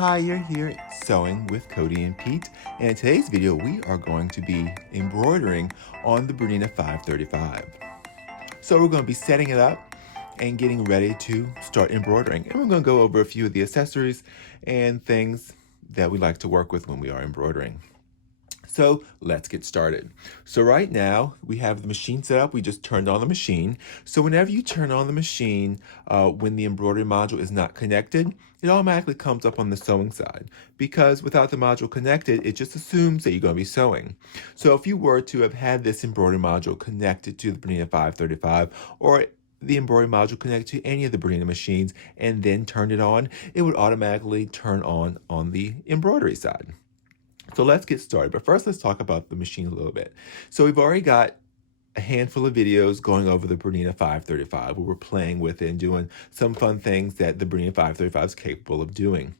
Hi, you're here at Sewing with Cody and Pete, and in today's video we are going to be embroidering on the Bernina 535. So we're going to be setting it up and getting ready to start embroidering, and we're going to go over a few of the accessories and things that we like to work with when we are embroidering. So let's get started. So right now we have the machine set up. We just turned on the machine. So whenever you turn on the machine, when the embroidery module is not connected, it automatically comes up on the sewing side, because without the module connected, it just assumes that you're going to be sewing. So if you were to have had this embroidery module connected to the Bernina 535, or the embroidery module connected to any of the Bernina machines and then turned it on, it would automatically turn on the embroidery side. So let's get started, but first let's talk about the machine a little bit. So we've already got a handful of videos going over the Bernina 535 where we're playing with it and doing some fun things that the Bernina 535 is capable of doing.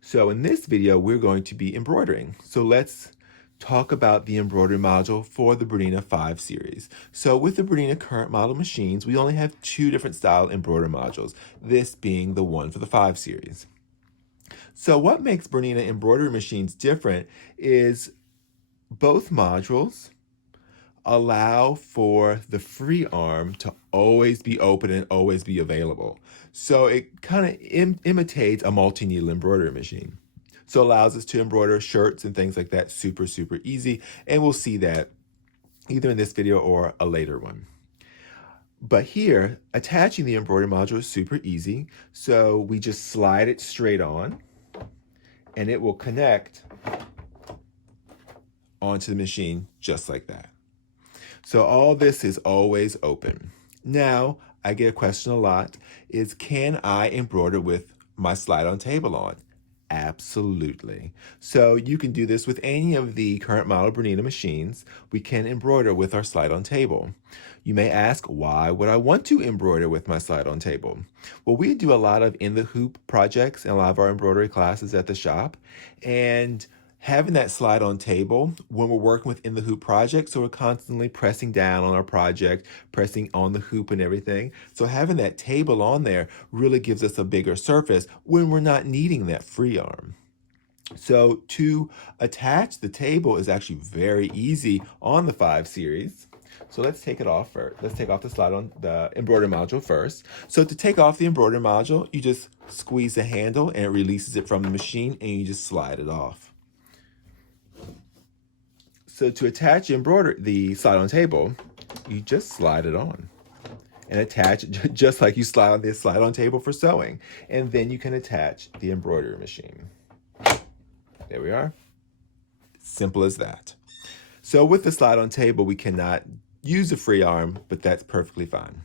So in this video, we're going to be embroidering. So let's talk about the embroidery module for the Bernina 5 series. So with the Bernina current model machines, we only have two different style embroidery modules, this being the one for the 5 series. So what makes Bernina embroidery machines different is both modules allow for the free arm to always be open and always be available. So it kind of imitates a multi-needle embroidery machine. So it allows us to embroider shirts and things like that super easy, and we'll see that either in this video or a later one. But here, attaching the embroidery module is super easy. So we just slide it straight on, and it will connect onto the machine just like that. So all this is always open. Now, I get a question a lot is, can I embroider with my slide-on table on? Absolutely. So you can do this with any of the current model Bernina machines. We can embroider with our slide-on table. You may ask, why would I want to embroider with my slide-on table? Well, we do a lot of in-the-hoop projects and a lot of our embroidery classes at the shop, and having that slide-on table when we're working with in-the-hoop projects, so we're constantly pressing down on our project, pressing on the hoop and everything. So having that table on there really gives us a bigger surface when we're not needing that free arm. So to attach the table is actually very easy on the 5 series. So let's take it off first. Let's take off the the embroidery module first. So to take off the embroidery module, you just squeeze the handle and it releases it from the machine, and you just slide it off. So to attach the slide-on table, you just slide it on and attach it just like you slide on this slide-on table for sewing. And then you can attach the embroidery machine. There we are. Simple as that. So with the slide-on table, we cannot use a free arm, but that's perfectly fine.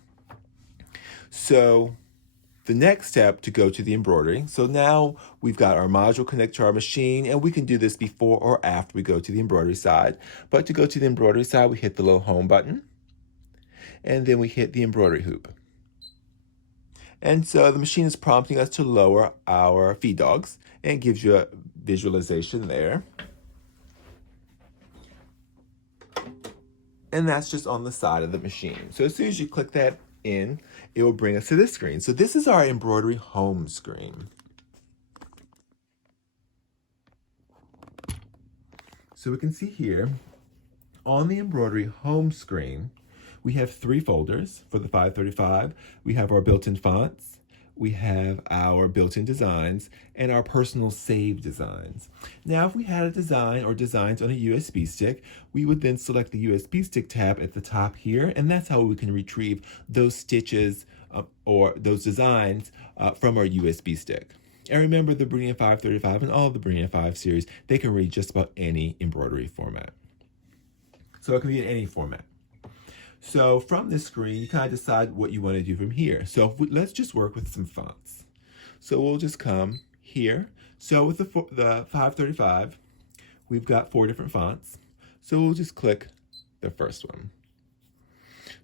So the next step to go to the embroidery. So now we've got our module connected to our machine, and we can do this before or after we go to the embroidery side. But to go to the embroidery side, we hit the little home button, and then we hit the embroidery hoop. And so the machine is prompting us to lower our feed dogs, and it gives you a visualization there. And that's just on the side of the machine. So as soon as you click that in, it will bring us to this screen. So this is our embroidery home screen. So we can see here on the embroidery home screen, we have 3 folders for the 535. We have our built-in fonts, we have our built-in designs, and our personal save designs. Now, if we had a design or designs on a USB stick, we would then select the USB stick tab at the top here, and that's how we can retrieve those stitches or those designs from our USB stick. And remember, the Bernina 535 and all of the Bernina 5 series, they can read just about any embroidery format. So it can be in any format. So from this screen, you kind of decide what you want to do from here. So let's just work with some fonts. So we'll just come here. So with the 535, we've got 4 different fonts. So we'll just click the first one.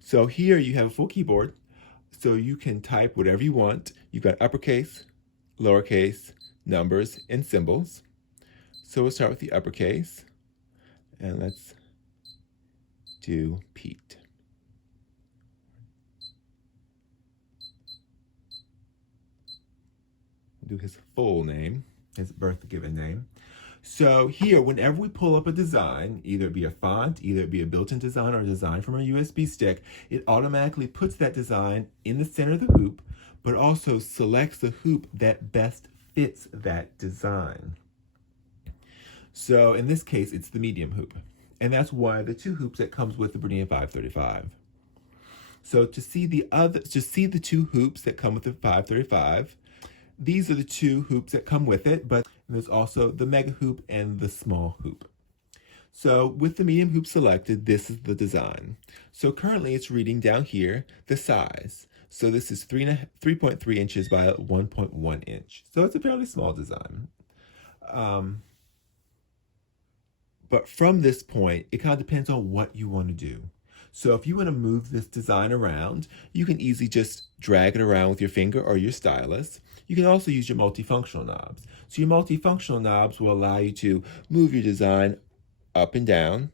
So here you have a full keyboard, so you can type whatever you want. You've got uppercase, lowercase, numbers, and symbols. So we'll start with the uppercase, and let's do Pete. Do his full name. his birth given name. So here, whenever we pull up a design, either it be a font, either it be a built-in design or a design from a USB stick, it automatically puts that design in the center of the hoop, but also selects the hoop that best fits that design. So in this case, it's the medium hoop. And that's one of the two hoops that comes with the Bernina 535. So to see the two hoops that come with the 535, these are the two hoops that come with it, but there's also the mega hoop and the small hoop. So with the medium hoop selected, this is the design. So currently it's reading down here the size. So this is 3.3 inches by 1.1 inch. So it's a fairly small design. But from this point, it kind of depends on what you want to do. So if you want to move this design around, you can easily just drag it around with your finger or your stylus. You can also use your multifunctional knobs. So your multifunctional knobs will allow you to move your design up and down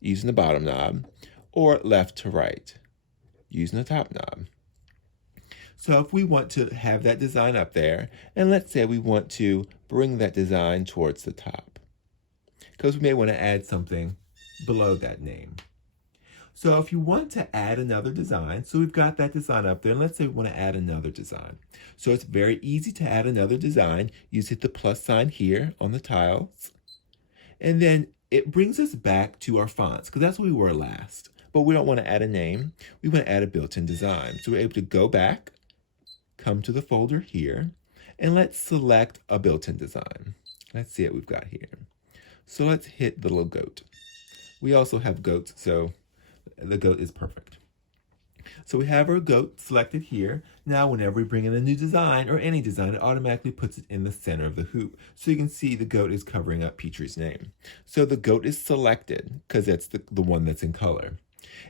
using the bottom knob, or left to right using the top knob. So if we want to have that design up there, and let's say we want to bring that design towards the top, because we may want to add something below that name. So if you want to add another design, so we've got that design up there, and let's say we want to add another design. So it's very easy to add another design. You just hit the plus sign here on the tiles, and then it brings us back to our fonts, because that's where we were last. But we don't want to add a name. We want to add a built-in design. So we're able to go back, come to the folder here, and let's select a built-in design. Let's see what we've got here. So let's hit the little goat. We also have goats, so the goat is perfect. So we have our goat selected here. Now whenever we bring in a new design or any design, it automatically puts it in the center of the hoop. So you can see the goat is covering up Petrie's name. So the goat is selected because that's the one that's in color.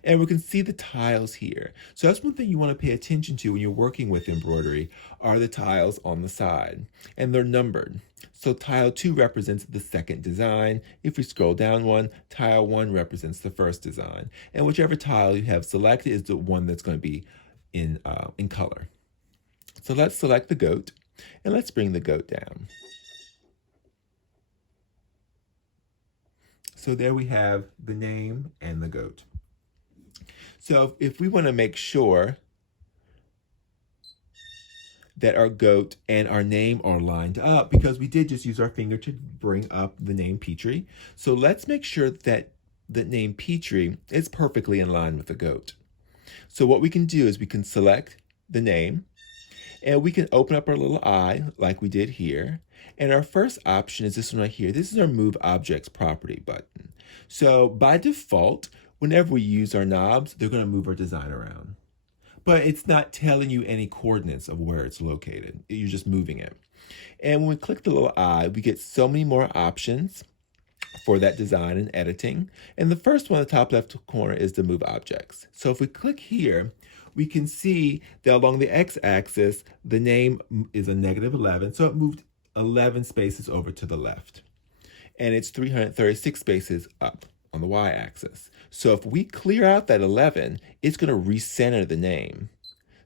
And we can see the tiles here. So that's one thing you want to pay attention to when you're working with embroidery, are the tiles on the side. And they're numbered. So tile 2 represents the second design. If we scroll down one, tile 1 represents the first design. And whichever tile you have selected is the one that's going to be in color. So let's select the goat, and let's bring the goat down. So there we have the name and the goat. So if we want to make sure that our goat and our name are lined up, because we did just use our finger to bring up the name Petrie. So let's make sure that the name Petrie is perfectly in line with the goat. So what we can do is we can select the name, and we can open up our little eye like we did here. And our first option is this one right here. This is our Move Objects Property button. So by default, whenever we use our knobs, they're going to move our design around. But it's not telling you any coordinates of where it's located. You're just moving it. And when we click the little eye, we get so many more options for that design and editing. And the first one in the top left corner is the Move Objects. So if we click here, we can see that along the x-axis, the name is a -11. So it moved 11 spaces over to the left. And it's 336 spaces up on the y-axis. So if we clear out that 11, it's going to recenter the name.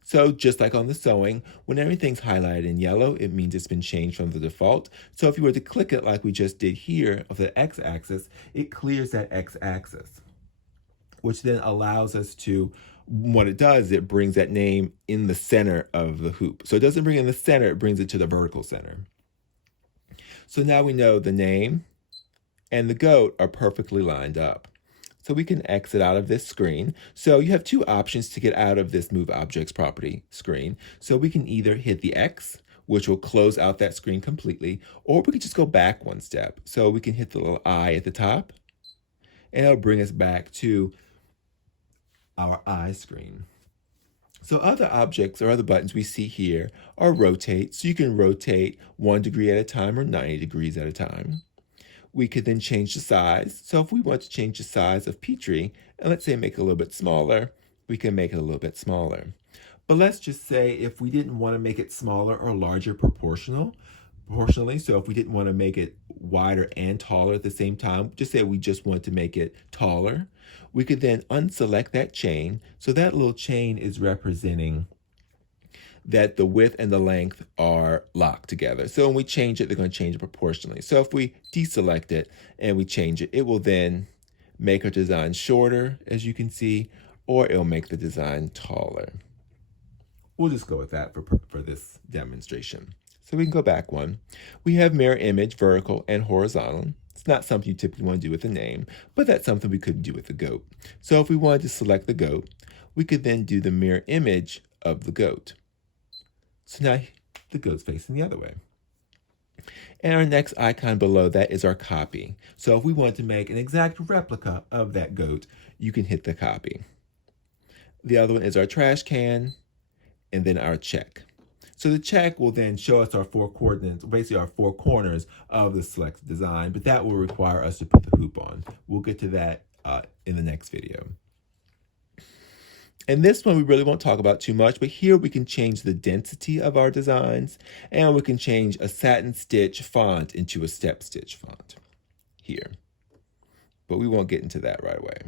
So just like on the sewing, when everything's highlighted in yellow, it means it's been changed from the default. So if you were to click it like we just did here of the x-axis, it clears that x-axis, which then allows us to, what it does, it brings that name in the center of the hoop. So it doesn't bring it in the center, it brings it to the vertical center. So now we know the name and the goat are perfectly lined up. So we can exit out of this screen. So you have two options to get out of this Move Objects Property screen. So we can either hit the X, which will close out that screen completely, or we can just go back one step. So we can hit the little eye at the top, and it'll bring us back to our eye screen. So other objects or other buttons we see here are rotate. So you can rotate 1 degree at a time or 90 degrees at a time. We could then change the size. So if we want to change the size of Petrie, and let's say make it a little bit smaller, we can make it a little bit smaller. But let's just say if we didn't want to make it smaller or larger proportionally, so if we didn't want to make it wider and taller at the same time, just say we just want to make it taller, we could then unselect that chain. So that little chain is representing that the width and the length are locked together. So when we change it, they're going to change it proportionally. So if we deselect it and we change it, it will then make our design shorter, as you can see, or it'll make the design taller. We'll just go with that for this demonstration. So we can go back one. We have mirror image, vertical and horizontal. It's not something you typically want to do with a name, but that's something we could do with the goat. So if we wanted to select the goat, we could then do the mirror image of the goat. So now the goat's facing the other way. And our next icon below that is our copy. So if we want to make an exact replica of that goat, you can hit the copy. The other one is our trash can, and then our check. So the check will then show us our 4 coordinates, basically our 4 corners of the selected design, but that will require us to put the hoop on. We'll get to that in the next video. And this one we really won't talk about too much, but here we can change the density of our designs, and we can change a satin stitch font into a step stitch font here. But we won't get into that right away,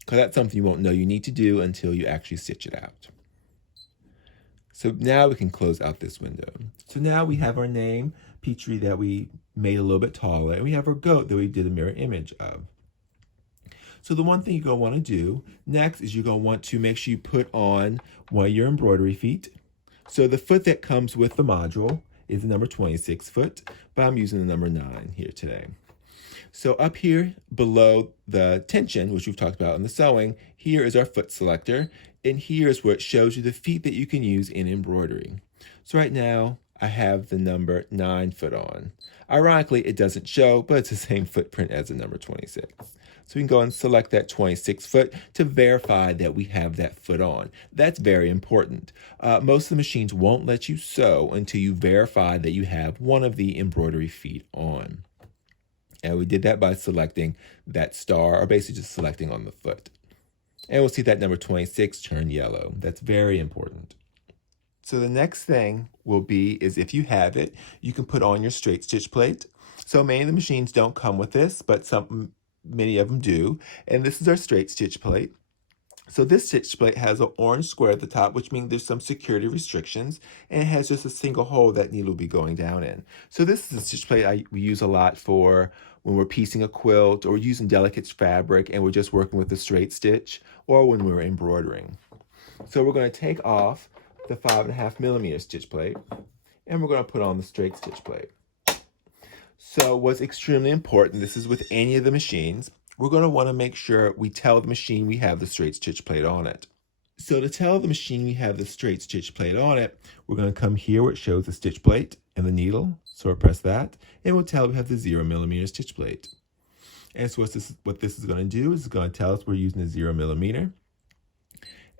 because that's something you won't know you need to do until you actually stitch it out. So now we can close out this window. So now we have our name, Petrie, that we made a little bit taller, and we have our goat that we did a mirror image of. So the one thing you're going to want to do next is you're going to want to make sure you put on one of your embroidery feet. So the foot that comes with the module is the number 26 foot, but I'm using the number 9 here today. So up here below the tension, which we've talked about in the sewing, here is our foot selector, and here is where it shows you the feet that you can use in embroidery. So right now I have the number 9 foot on. Ironically, it doesn't show, but it's the same footprint as the number 26. So we can go and select that 26 foot to verify that we have that foot on. That's very important. Most of the machines won't let you sew until you verify that you have one of the embroidery feet on. And we did that by selecting that star, or basically just selecting on the foot. And we'll see that number 26 turn yellow. That's very important. So the next thing will be is if you have it, you can put on your straight stitch plate. So many of the machines don't come with this, but many of them do. And this is our straight stitch plate. So this stitch plate has an orange square at the top, which means there's some security restrictions, and it has just a single hole that needle will be going down in. So this is a stitch plate we use a lot for when we're piecing a quilt or using delicate fabric and we're just working with the straight stitch, or when we're embroidering. So we're going to take off the 5.5 millimeter stitch plate, and we're going to put on the straight stitch plate. So what's extremely important, this is with any of the machines, we're going to want to make sure we tell the machine we have the straight stitch plate on it. So to tell the machine we have the straight stitch plate on it, we're going to come here where it shows the stitch plate and the needle. So we'll press that, and we'll tell we have the 0 millimeter stitch plate. And so what this is going to do is it's going to tell us we're using a 0 millimeter.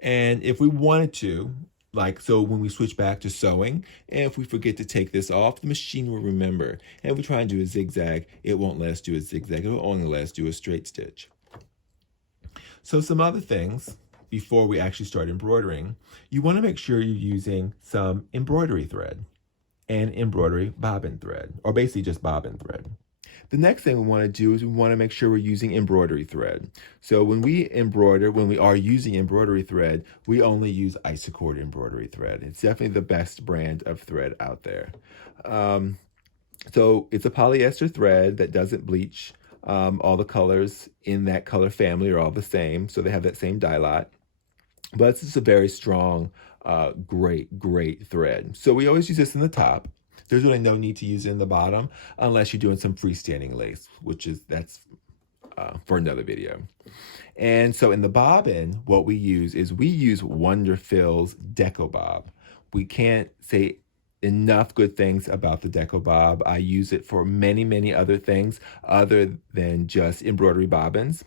And if we wanted to, so when we switch back to sewing, and if we forget to take this off, the machine will remember. And if we try and do a zigzag, it won't let us do a zigzag. It will only let us do a straight stitch. So some other things before we actually start embroidering, you want to make sure you're using some embroidery thread and embroidery bobbin thread, or basically just bobbin thread. The next thing we want to do is we want to make sure we're using embroidery thread. So when we embroider, when we are using embroidery thread, we only use Isacord embroidery thread. It's definitely the best brand of thread out there. So it's a polyester thread that doesn't bleach. All the colors in that color family are all the same, so they have that same dye lot. But it's just a very strong, great thread. So we always use this in the top. There's really no need to use it in the bottom unless you're doing some freestanding lace, that's for another video. And so in the bobbin, what we use Wonderfil's DecoBob. We can't say enough good things about the DecoBob. I use it for many other things other than just embroidery bobbins.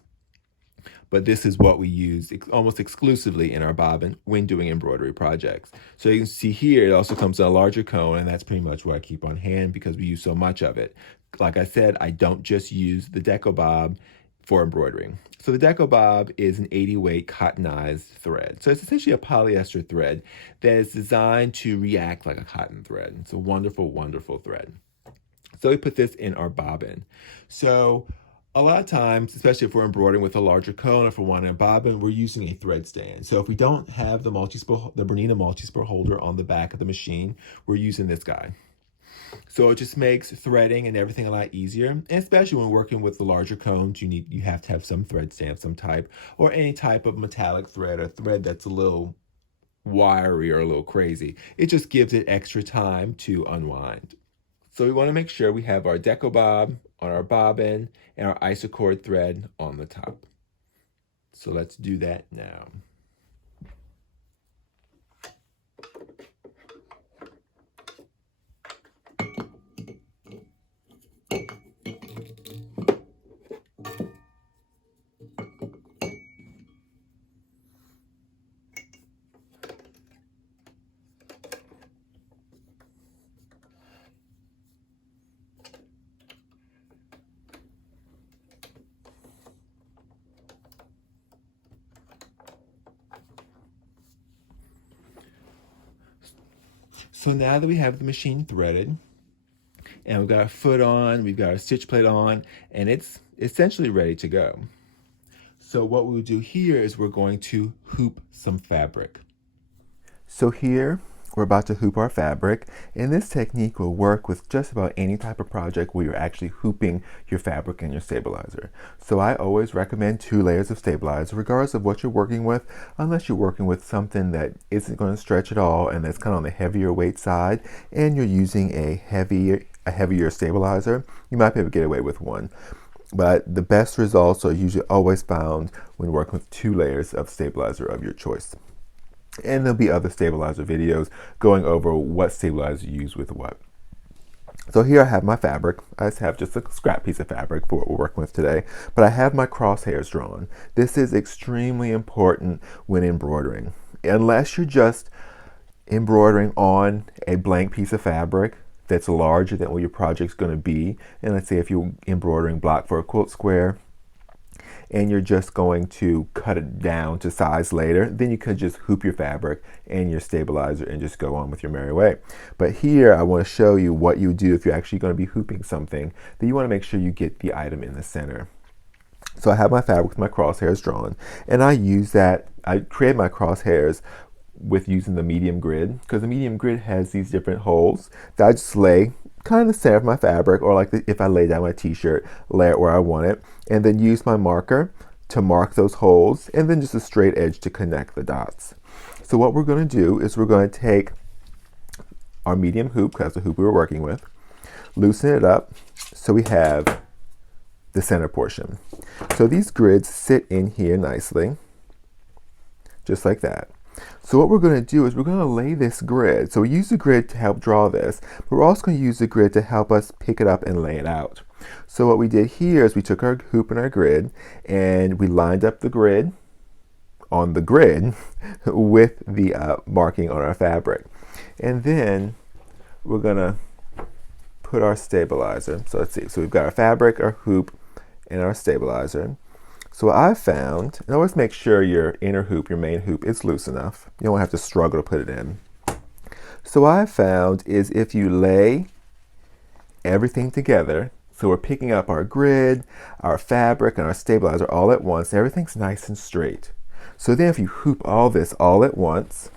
But this is what we use almost exclusively in our bobbin when doing embroidery projects. So you can see here, it also comes in a larger cone, and that's pretty much what I keep on hand because we use so much of it. Like I said, I don't just use the DecoBob for embroidering. So the DecoBob is an 80 weight cottonized thread. So it's essentially a polyester thread that is designed to react like a cotton thread. It's a wonderful thread. So we put this in our bobbin. So A lot of times, especially if we're embroidering with a larger cone, if we're wanting a bobbin, we're using a thread stand. So if we don't have the Bernina multi-spool holder on the back of the machine, we're using this guy. So it just makes threading and everything a lot easier. And especially when working with the larger cones, you have to have some thread stand of some type, or any type of metallic thread, or thread that's a little wiry or a little crazy. It just gives it extra time to unwind. So we want to make sure we have our DecoBob on our bobbin and our isocord thread on the top. So let's do that now. So now that we have the machine threaded, and we've got our foot on, we've got our stitch plate on, and it's essentially ready to go. So what we'll do here is we're going to hoop some fabric. So here, we're about to hoop our fabric, and this technique will work with just about any type of project where you're actually hooping your fabric and your stabilizer. So I always recommend 2 layers of stabilizer, regardless of what you're working with, unless you're working with something that isn't going to stretch at all and that's kind of on the heavier weight side, and you're using a heavier stabilizer, you might be able to get away with 1. But the best results are usually always found when working with 2 layers of stabilizer of your choice. And there'll be other stabilizer videos going over what stabilizer you use with what. So here I have my fabric. I just have a scrap piece of fabric for what we're working with today, but I have my crosshairs drawn. This is extremely important when embroidering. Unless you're just embroidering on a blank piece of fabric that's larger than what your project's going to be, and let's say if you're embroidering block for a quilt square, and you're just going to cut it down to size later, then you could just hoop your fabric and your stabilizer and just go on with your merry way. But here I want to show you what you do if you're actually going to be hooping something, that you want to make sure you get the item in the center. So I have my fabric with my crosshairs drawn, and I create my crosshairs with using the medium grid, because the medium grid has these different holes that I just lay kind of the center of my fabric, or like if I lay down my t-shirt, lay it where I want it, and then use my marker to mark those holes, and then just a straight edge to connect the dots. So what we're going to do is we're going to take our medium hoop, because that's the hoop we were working with, loosen it up so we have the center portion. So these grids sit in here nicely, just like that. So what we're going to do is we're going to lay this grid. So we use the grid to help draw this, but we're also going to use the grid to help us pick it up and lay it out. So what we did here is we took our hoop and our grid, and we lined up the grid on the grid with the marking on our fabric. And then we're going to put our stabilizer. So let's see. So we've got our fabric, our hoop, and our stabilizer. So what I've found, and always make sure your inner hoop, your main hoop, is loose enough. You don't have to struggle to put it in. So what I've found is if you lay everything together, so we're picking up our grid, our fabric, and our stabilizer all at once, everything's nice and straight. So then if you hoop all this all at once,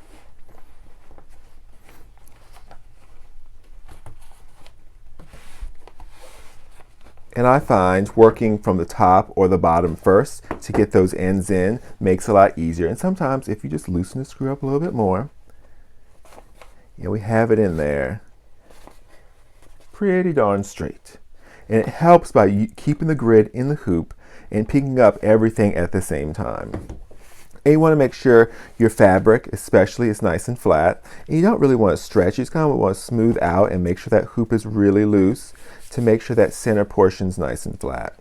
and I find working from the top or the bottom first to get those ends in makes it a lot easier. And sometimes if you just loosen the screw up a little bit more, we have it in there pretty darn straight. And it helps by keeping the grid in the hoop and picking up everything at the same time. And you want to make sure your fabric especially is nice and flat. And you don't really want to stretch. You just kind of want to smooth out and make sure that hoop is really loose to make sure that center portion's nice and flat.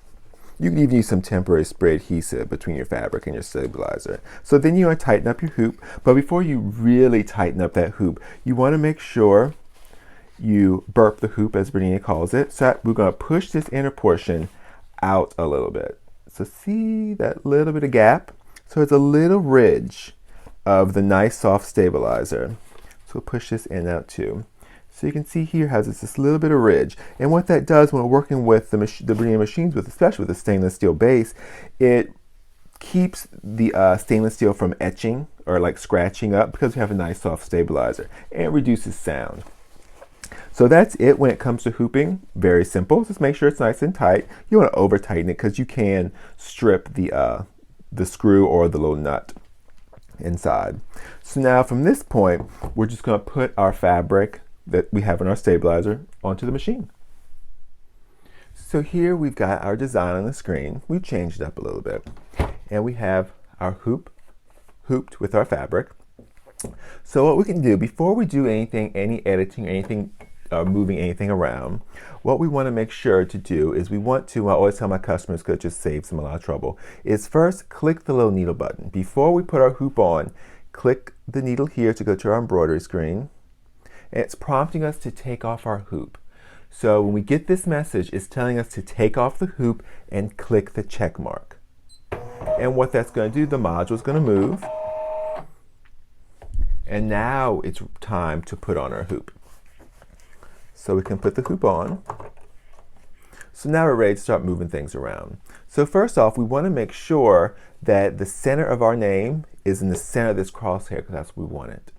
You can even use some temporary spray adhesive between your fabric and your stabilizer. So then you want to tighten up your hoop. But before you really tighten up that hoop, you want to make sure you burp the hoop, as Bernina calls it. So we're going to push this inner portion out a little bit. So see that little bit of gap? So it's a little ridge of the nice soft stabilizer. So we'll push this in out too. So you can see here has this little bit of ridge. And what that does when we're working with the Bernina machines, especially with the stainless steel base, it keeps the stainless steel from etching or like scratching up because we have a nice soft stabilizer, and it reduces sound. So that's it when it comes to hooping. Very simple. Just make sure it's nice and tight. You want to over tighten it because you can strip the screw or the little nut inside. So now from this point, we're just going to put our fabric that we have in our stabilizer onto the machine. So here we've got our design on the screen. We've changed it up a little bit. And we have our hoop hooped with our fabric. So what we can do before we do anything, any editing, anything, moving anything around, what we want to make sure to do is we want to, I always tell my customers because it just saves them a lot of trouble, is first click the little needle button. Before we put our hoop on, click the needle here to go to our embroidery screen. And it's prompting us to take off our hoop. So when we get this message, it's telling us to take off the hoop and click the check mark. And what that's going to do, the module is going to move. And now it's time to put on our hoop. So we can put the hoop on. So now we're ready to start moving things around. So first off, we want to make sure that the center of our name is in the center of this crosshair because that's what we want it.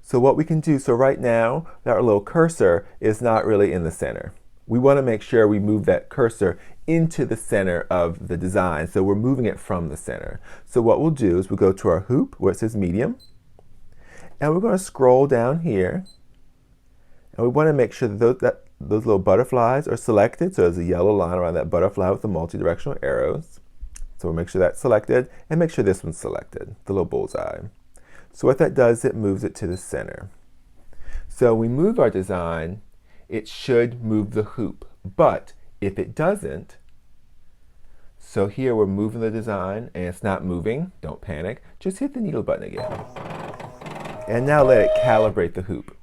So what we can do, so right now, our little cursor is not really in the center. We want to make sure we move that cursor into the center of the design. So we're moving it from the center. So what we'll do is we'll go to our hoop where it says medium. And we're going to scroll down here. And we want to make sure that those little butterflies are selected. So there's a yellow line around that butterfly with the multi-directional arrows. So we'll make sure that's selected and make sure this one's selected, the little bullseye. So what that does, it moves it to the center. So we move our design, it should move the hoop. But if it doesn't, so here we're moving the design and it's not moving, don't panic, just hit the needle button again. And now let it calibrate the hoop.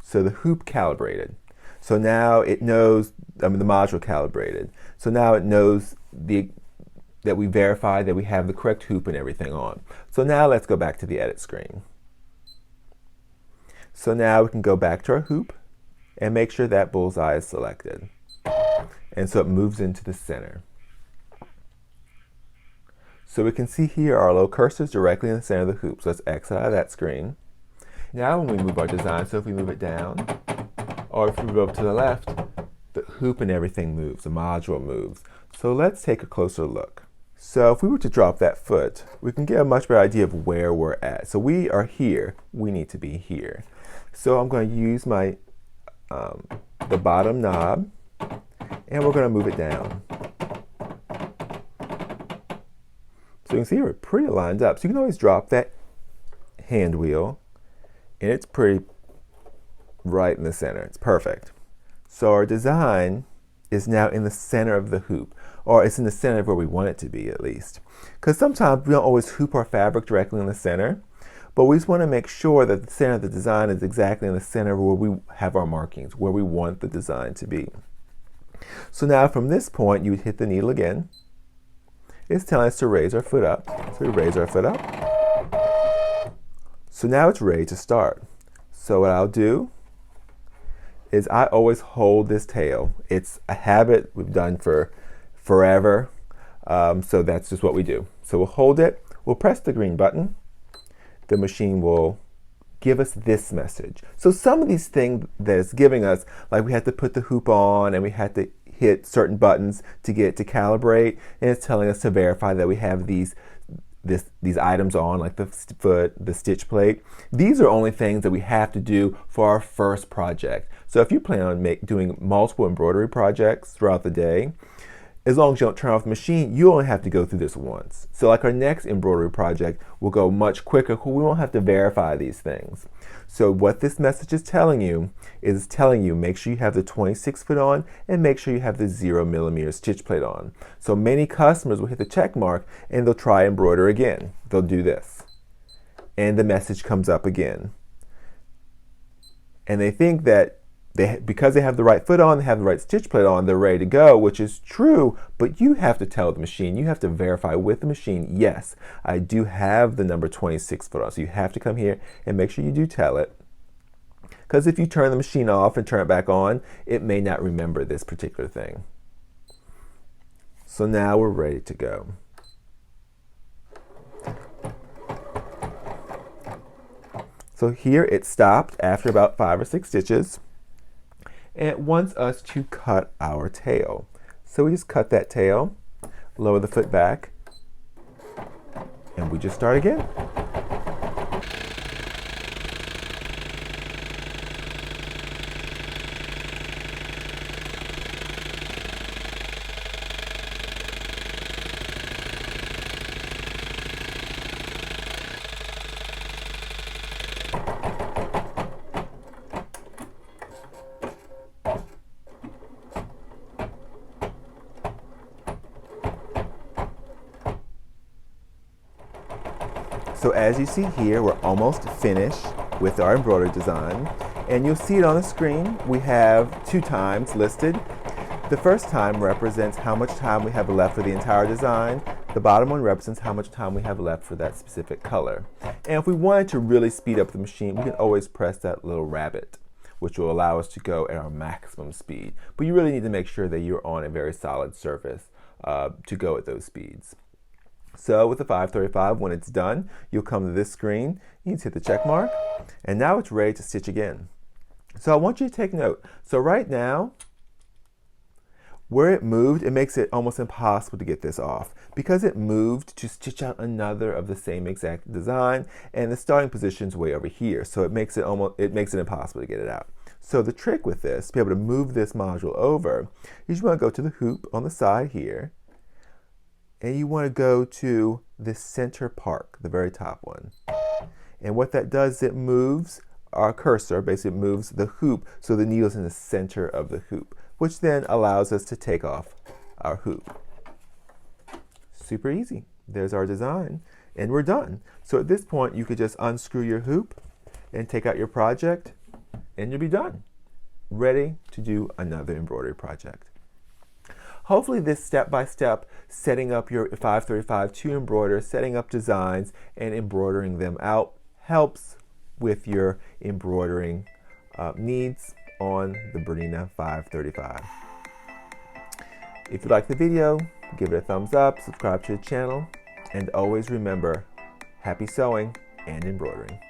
So the hoop calibrated. So now it knows, the module calibrated. So now it knows that we verified that we have the correct hoop and everything on. So now let's go back to the edit screen. So now we can go back to our hoop and make sure that bullseye is selected. And so it moves into the center. So we can see here our little cursor is directly in the center of the hoop. So let's exit out of that screen. Now when we move our design, so if we move it down, or if we move up to the left, the hoop and everything moves, the module moves. So let's take a closer look. So if we were to drop that foot, we can get a much better idea of where we're at. So we are here, we need to be here. So I'm going to use my the bottom knob, and we're going to move it down. So you can see we're pretty lined up. So you can always drop that hand wheel, and it's pretty right in the center. It's perfect. So our design is now in the center of the hoop, or it's in the center of where we want it to be at least. Because sometimes we don't always hoop our fabric directly in the center, but we just want to make sure that the center of the design is exactly in the center where we have our markings, where we want the design to be. So now from this point, you would hit the needle again. It's telling us to raise our foot up. So we raise our foot up. So now it's ready to start. So what I'll do is I always hold this tail. It's a habit we've done for forever. So that's just what we do. So we'll hold it, we'll press the green button. The machine will give us this message. So some of these things that it's giving us, like we had to put the hoop on and we had to hit certain buttons to get it to calibrate, and it's telling us to verify that we have these items on, like the foot, the stitch plate. These are only things that we have to do for our first project. So if you plan on doing multiple embroidery projects throughout the day, as long as you don't turn off the machine, you only have to go through this once. So like our next embroidery project will go much quicker because we won't have to verify these things. So what this message is telling you is make sure you have the 26 foot on and make sure you have the 0mm stitch plate on. So many customers will hit the check mark and they'll try embroider again. They'll do this. And the message comes up again. And they think that because they have the right foot on, they have the right stitch plate on, they're ready to go, which is true, but you have to tell the machine, you have to verify with the machine, yes, I do have the number 26 foot on. So you have to come here and make sure you do tell it. because if you turn the machine off and turn it back on, it may not remember this particular thing. So now we're ready to go. So here it stopped after about 5 or 6 stitches, and it wants us to cut our tail. So we just cut that tail, lower the foot back, and we just start again. So as you see here, we're almost finished with our embroidery design, and you'll see it on the screen. We have 2 times listed. The first time represents how much time we have left for the entire design. The bottom one represents how much time we have left for that specific color. And if we wanted to really speed up the machine, we can always press that little rabbit, which will allow us to go at our maximum speed. But you really need to make sure that you're on a very solid surface to go at those speeds. So with the 535, when it's done, you'll come to this screen, you just hit the check mark, and now it's ready to stitch again. So I want you to take note. So right now, where it moved, it makes it almost impossible to get this off because it moved to stitch out another of the same exact design, and the starting position's way over here. So it makes it impossible to get it out. So the trick with this, to be able to move this module over, is you want to go to the hoop on the side here, and you want to go to the center part, the very top one. And what that does, it moves our cursor, basically it moves the hoop so the needle's in the center of the hoop, which then allows us to take off our hoop. Super easy. There's our design, and we're done. So at this point, you could just unscrew your hoop and take out your project, and you'll be done. Ready to do another embroidery project. Hopefully this step-by-step setting up your 535 to embroider, setting up designs and embroidering them out helps with your embroidering needs on the Bernina 535. If you like the video, give it a thumbs up, subscribe to the channel, and always remember, happy sewing and embroidering.